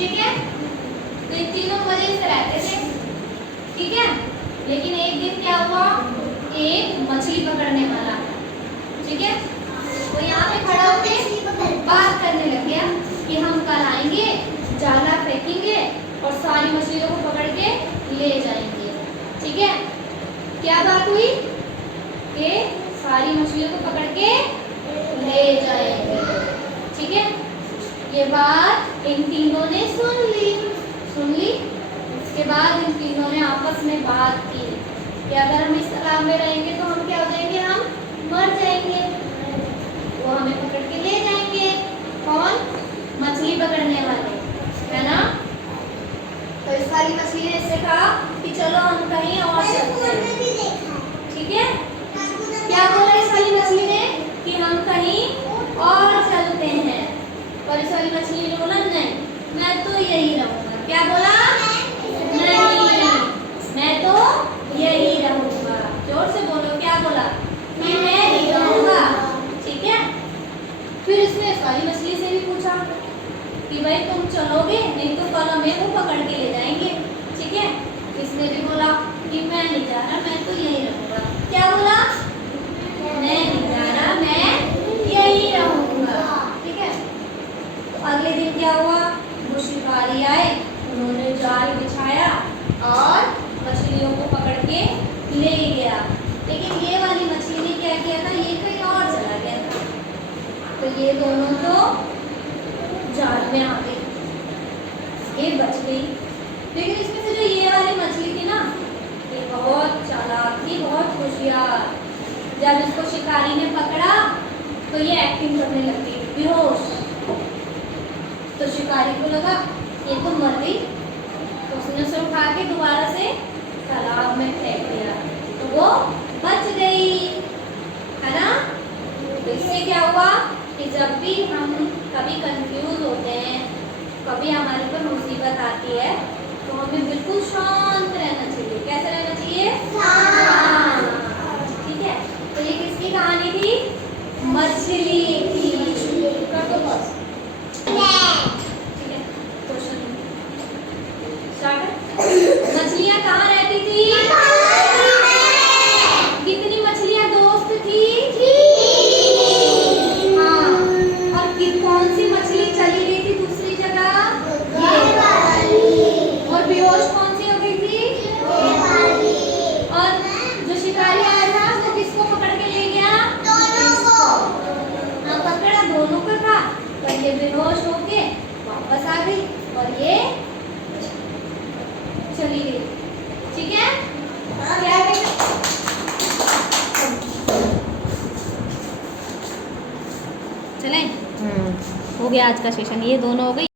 ठीक है। तो ये तीनों मजे से रहते थे, ठीक है। लेकिन एक दिन क्या हुआ, एक मछली पकड़ने वाला, ठीक है, वो यहाँ पे खड़ा होकर बात करने लग गया कि हम कल आएंगे, जाला फेंकेंगे और सारी मछलियों को पकड़ के ले जाएंगे, ठीक है। क्या बात हुई कि सारी मछलियों को पकड़ के ले जाएंगे, ठीक है। ये बात इन तीनों ने सुन ली। इसके बाद इन तीनों ने आपस में बात की कि अगर हम इस तालाब में रहेंगे तो हम क्या हो जाएंगे, हम मर जाएंगे। वो हमें पकड़ के ले जाएंगे। कौन? मछली पकड़ने वाले, है ना। तो इस वाली मछली ने इससे कहा कि चलो हम कहीं और चलते हैं, ठीक है। क्या बोला इस वाली मछली ने कि हम कहीं और चलते हैं, और इस वाली मछली ने बोला नहीं, मैं तो यही रहूंगा। क्या बोला? नहीं, मैं तो यही रहूंगा। जोर से बोलो, क्या बोला? कि मैं यही रहूंगा, ठीक है। फिर इसने इस वाली मछली से भी पूछा कि भाई तुम चलोगे, नहीं तो कल हमें वो पकड़ के ले जाएंगे, ठीक है। इसने भी बोला कि मैं नहीं जा रहा, मैं तो यही रहूंगा। क्या बोला? मैं नहीं जा रहा, मैं यही रहूंगा, ठीक है। तो अगले दिन क्या हुआ, वो शिकारी आए, उन्होंने जाल बिछाया और मछलियों को पकड़ के ले गया। लेकिन ये वाली मछली ने क्या किया था, ये कहीं और चला गया था। तो ये दोनों तो जाल में आ गई, ये बच गई। लेकिन इसमें से जो ये वाली मछली थी ना, ये बहुत चालाक थी, बहुत होशियार। जब इसको शिकारी ने पकड़ा तो ये एक्टिंग करने लगी बेहोश। तो शिकारी को लगा ये तो मर गई, तो उसने उसे उठा के दोबारा से तालाब में फेंक दिया, तो वो बच गई, है ना। तो इससे क्या हुआ कि जब भी हम कभी कंफ्यूज होते हैं, कभी हमारे पर मुसीबत आती है, तो हमें बिल्कुल शांत रहना चाहिए। कैसे रहना चाहिए? शांत, ठीक है। तो ये किसकी कहानी थी? मछली की। कर दो बस, ठीक है। Question start. मछलियाँ कहाँ रहती थी? कितनी मछलियाँ दोस्त थी? हाँ। और कौन सी मछली चली गई थी दूसरी जगह? ये वाली। और बेहोश कौन सी हो गई थी? ये वाली। और जो शिकारी आया था वो किसको पकड़ के ले गया? दोनों को। हाँ, पकड़ा दोनों को था, पर ये बेहोश होके वापस आ गई और ये चली गई, ठीक है। चलें, हो गया आज का सेशन, ये दोनों हो गई।